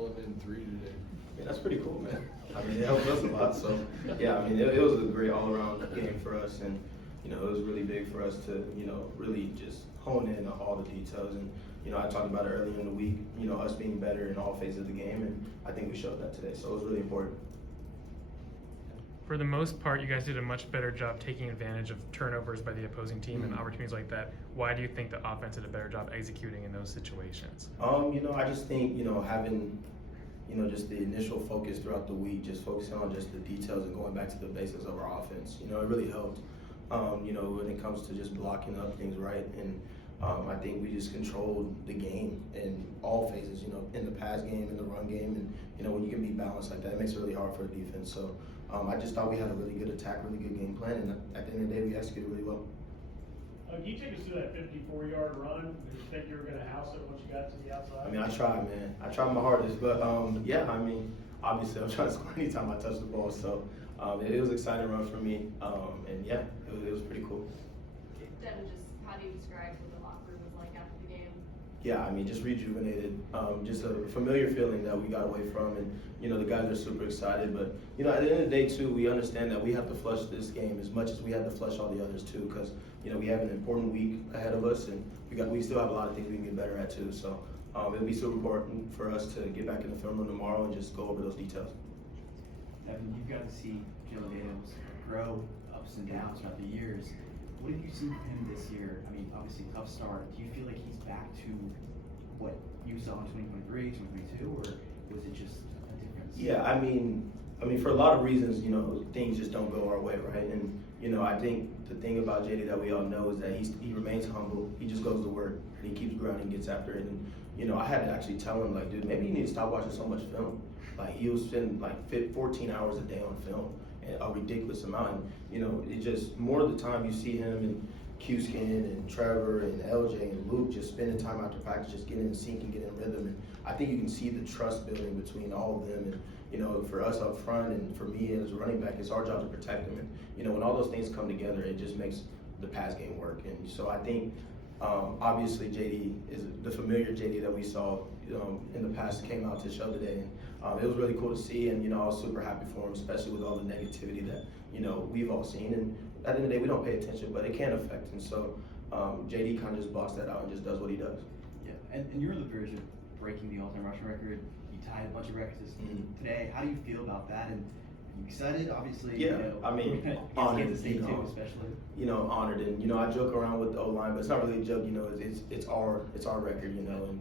all of it in 3 today. Yeah, that's pretty cool, man. I mean, it helped us a lot. So, yeah, I mean, it was a great all-around game for us, and you know, it was really big for us to, you know, really just hone in on all the details. And you know, I talked about it earlier in the week. You know, us being better in all phases of the game, and I think we showed that today. So it was really important. For the most part, you guys did a much better job taking advantage of turnovers by the opposing team and opportunities like that. Why do you think the offense did a better job executing in those situations? You know, I just think, you know, having, you know, just the initial focus throughout the week, just focusing on just the details and going back to the basics of our offense, you know, it really helped. You know, when it comes to just blocking up things right, and I think we just controlled the game in all phases, you know, in the pass game, in the run game, and you know, when you can be balanced like that, it makes it really hard for the defense. So I just thought we had a really good attack, really good game plan, and at the end of the day, we executed really well. Can you take us through that 54-yard run? Did you think you were going to house it once you got to the outside? I mean, I tried, man. I tried my hardest, but yeah, I mean, obviously, I'm trying to score anytime I touch the ball. So it was an exciting run for me, and yeah, it was pretty cool. Devin, just how do you describe what the locker room was like after the game? Yeah, I mean, just rejuvenated, just a familiar feeling that we got away from, and you know, the guys are super excited. But you know, at the end of the day, too, we understand that we have to flush this game as much as we had to flush all the others too, because you know, we have an important week ahead of us, and we still have a lot of things we can get better at too. So it'll be super important for us to get back in the film room tomorrow and just go over those details. Devin, you've got to see Jalen Daniels grow ups and downs throughout the years. What have you seen from him this year? I mean, obviously tough start. Do you feel like he's back to what you saw in 2023, 2022, or was it just a difference? Yeah, I mean, for a lot of reasons, you know, things just don't go our way, right? And you know, I think the thing about JD that we all know is that he remains humble. He just goes to work and he keeps grinding, and gets after it. And you know, I had to actually tell him, like, dude, maybe you need to stop watching so much film. Like, he was spending like 14 hours a day on film, and a ridiculous amount. And, you know, it just, more of the time you see him and Q-Skin and Trevor and LJ and Luke just spending time after practice, just getting in sync and getting in rhythm. And I think you can see the trust building between all of them. And, you know, for us up front and for me as a running back, it's our job to protect them. And, you know, when all those things come together, it just makes the pass game work. And so I think, obviously, JD is the familiar JD that we saw in the past, came out to show today. And it was really cool to see. And, you know, I was super happy for him, especially with all the negativity that, you know, we've all seen. And at the end of the day, we don't pay attention, but it can affect. And so JD kind of just blocks that out and just does what he does. Yeah, and you're on the verge of breaking the all-time rushing record. You tied a bunch of records today. How do you feel about that? And are you excited? Obviously, yeah, you know, I mean, honored, honored, State you know, too, especially. You know, honored, and you know, I joke around with the O-line, but it's not really a joke. You know, it's our record. You know, and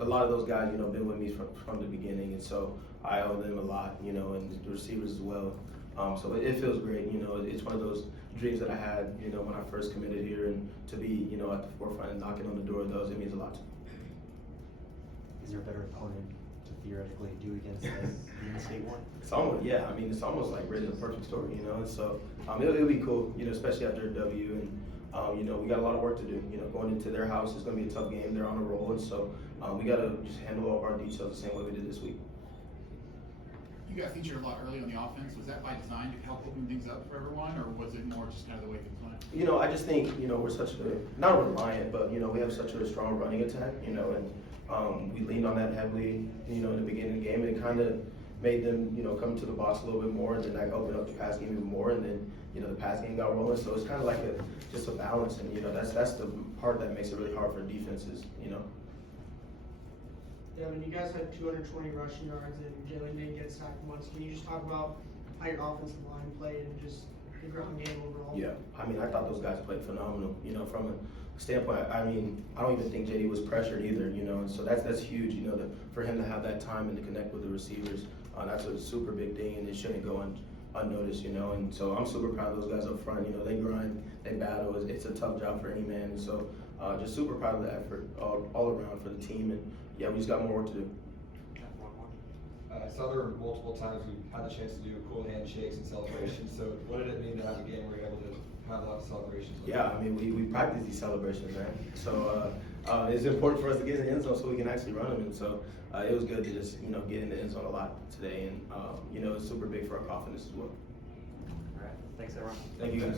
a lot of those guys, you know, been with me from the beginning, and so I owe them a lot. You know, and the receivers as well. So it feels great. You know, it's one of those dreams that I had, you know, when I first committed here, and to be, you know, at the forefront and knocking on the door of those, it means a lot to me. Is there a better opponent to theoretically do against than the in-state one? It's almost, yeah, I mean, it's almost like written a perfect story, you know, and so it'll be cool, you know, especially after a W, and you know, we got a lot of work to do. You know, going into their house is going to be a tough game. They're on a roll, and so we got to just handle all of our details the same way we did this week. You guys featured a lot early on the offense. Was that by design to help open things up for everyone, or was it more just kind of the way things went? You know, I just think, you know, we're such a, not reliant, but, you know, we have such a strong running attack, you know, and we leaned on that heavily, you know, in the beginning of the game, and it kind of made them, you know, come to the box a little bit more, and then that opened up the pass game even more, and then, you know, the pass game got rolling. So it's kind of like just a balance, and, you know, that's the part that makes it really hard for defenses, you know. Devin, you guys had 220 rushing yards, and Jalen didn't get sacked once. Can you just talk about how your offensive line played and just the ground game overall? Yeah, I mean, I thought those guys played phenomenal. You know, from a standpoint, I mean, I don't even think JD was pressured either. You know, and so that's huge. You know, for him to have that time and to connect with the receivers, that's a super big thing, and it shouldn't go unnoticed. You know, and so I'm super proud of those guys up front. You know, they grind, they battle. It's a tough job for any man, and so just super proud of the effort all around for the team. And yeah, we just got more work to do. I saw there were multiple times we had the chance to do cool handshakes and celebrations. So what did it mean to have a game where you're able to have a lot of celebrations? Yeah, I mean, we practice these celebrations, man. So it's important for us to get in the end zone so we can actually run them. And so it was good to just, you know, get in the end zone a lot today. And, you know, it's super big for our confidence as well. All right. Thanks, everyone. Thank you, guys.